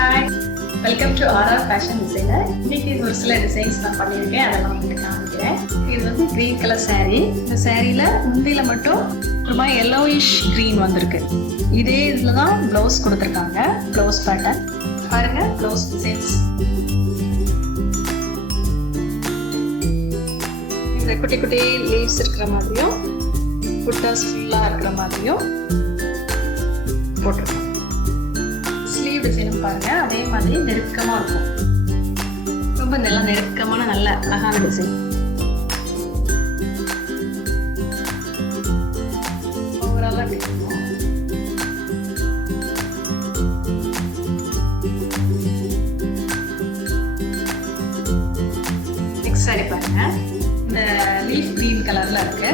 Hi, welcome to RR fashion designer. இன்னைக்கு ஒரு சில டிசைன்ஸ் நான் பண்ணியிருக்கேன், அதெல்லாம் உங்களுக்கு காமிக்கிறேன். இது வந்து கிரீன் கலர் saree. இந்த சாரியில் முந்தியில் மட்டும் ஒரு மாதிரி yellowish green வந்திருக்கு. இதே இதில் தான் ப்ளவுஸ் கொடுத்துருக்காங்க. ப்ளவுஸ் பேட்டர்ன் பாருங்க, ப்ளவுஸ் டிசைன்ஸ். இந்த குட்டி குட்டி லீவ்ஸ் இருக்கிற மாதிரியும் புட்டாஸ் ஃபுல்லாக இருக்கிற மாதிரியும் போட்டிருக்கோம். ஸ்லீவ் டிசைனும் பாருங்க, அதே மாதிரி நெருக்கமா இருக்கும். ரொம்ப நல்லா நெருக்கமான நல்ல அழகான டிசைன். ஓவராலா நெக்ஸ்ட் சாரி பாருங்க, இந்த லீஃப் கிரீன் கலர்ல இருக்கு.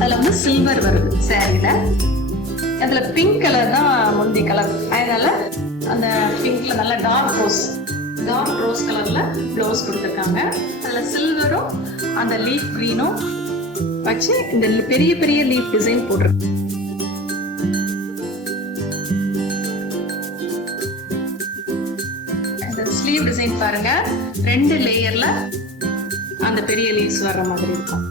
அதுல வந்து சில்வர் வருது சாரியில. அதுல பிங்க் கலர் தான் முந்தி கலர், அதனால அந்த பிங்க்ல நல்ல டார்க் ரோஸ் கலர்ல ப்ளவுஸ் கொடுத்துருக்காங்க. அதுல சில்வரும் அந்த லீஃப் கிரீனும் வச்சு இந்த பெரிய பெரிய லீஃப் டிசைன் போட்டிருக்கு. இந்த ஸ்லீவ் டிசைன் பாருங்க, 2 லேயர்ல அந்த பெரிய லீவ்ஸ் வர்ற மாதிரி இருக்கும்.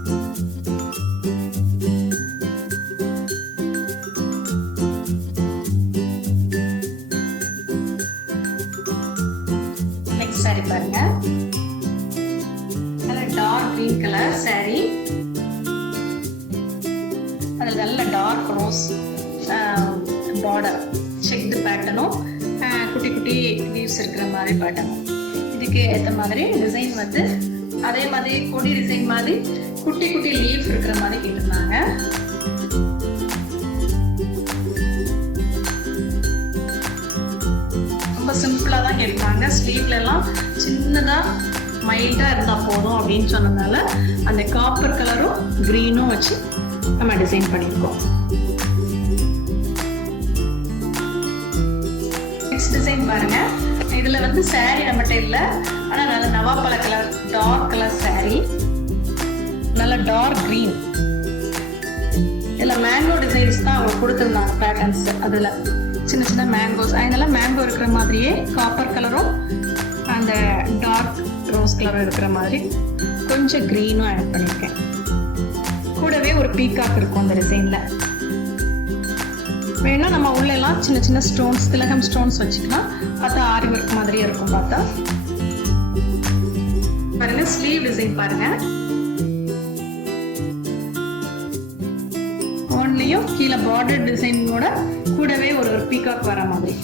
சாரி பாருங்க, நல்ல டார்க் கிரீன் கலர் சாரி. அதுல நல்ல டார்க் ரோஸ் பார்டர் செக்டு பேட்டர்னும் குட்டி குட்டி லீவ்ஸ் இருக்கிற மாதிரி பேட்டர்னும். இதுக்கு ஏற்ற மாதிரி டிசைன் வந்து அதே மாதிரி கொடி டிசைன் மாதிரி குட்டி குட்டி லீவ் இருக்கிற மாதிரி கேட்டிருந்தாங்க. ரொம்ப சிம்பிளா தான் கேட்பாங்க. ஸ்லீவ்ல எல்லாம் சின்னதா மைல்டா இருந்தா போதும் அப்படின்னு சொன்னதுனால அந்த காப்பர் கலரும் கிரீனும் வச்சு நம்ம டிசைன் பண்ணியிருக்கோம். நெக்ஸ்ட் டிசைன் பாருங்க, இதுல வந்து சாரி நம்மகிட்ட இல்லை, ஆனா நல்ல நவாப்பழ கலர் டார்க் கலர் சாரி, நல்ல டார்க் கிரீன். இதுல மேங்கோ டிசைன்ஸ் தான் அவங்க கொடுத்துருந்தாங்க பேட்டர்ன்ஸ். அதுல சின்ன சின்ன மேங்கோஸ், அதனால மேங்கோ இருக்கிற மாதிரியே காப்பர் கலரும் அந்த டார்க் ரோஸ் கலரும் இருக்கிற மாதிரி கொஞ்சம் கிரீனும் ஆட் பண்ணியிருக்கேன். கூடவே ஒரு பீகாக் இருக்கும் அந்த டிசைன்ல. வேணா நம்ம உள்ள எல்லாம் சின்ன சின்ன ஸ்டோன்ஸ், திலகம் ஸ்டோன்ஸ் வச்சுக்கலாம். பார்த்தா ஆரி ஒர்க் மாதிரியே இருக்கும். பார்த்தா பாருங்க, ஸ்லீவ் டிசைன் பாருங்க, ஒன்லையும் கீழே பார்டர் டிசைனோட கூடவே ஒரு பீகாக் வர மாதிரி.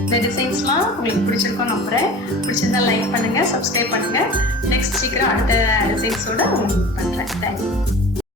இந்த டிசைன்ஸ்லாம் உங்களுக்கு பிடிச்சிருக்கோம் நம்புறேன். பிடிச்சிருந்தா லைக் பண்ணுங்க, சப்ஸ்கிரைப் பண்ணுங்க. நெக்ஸ்ட் சீக்கிரம் அடுத்த டிசைன்ஸோட உங்களுக்கு பண்றேன். தேங்க்யூ.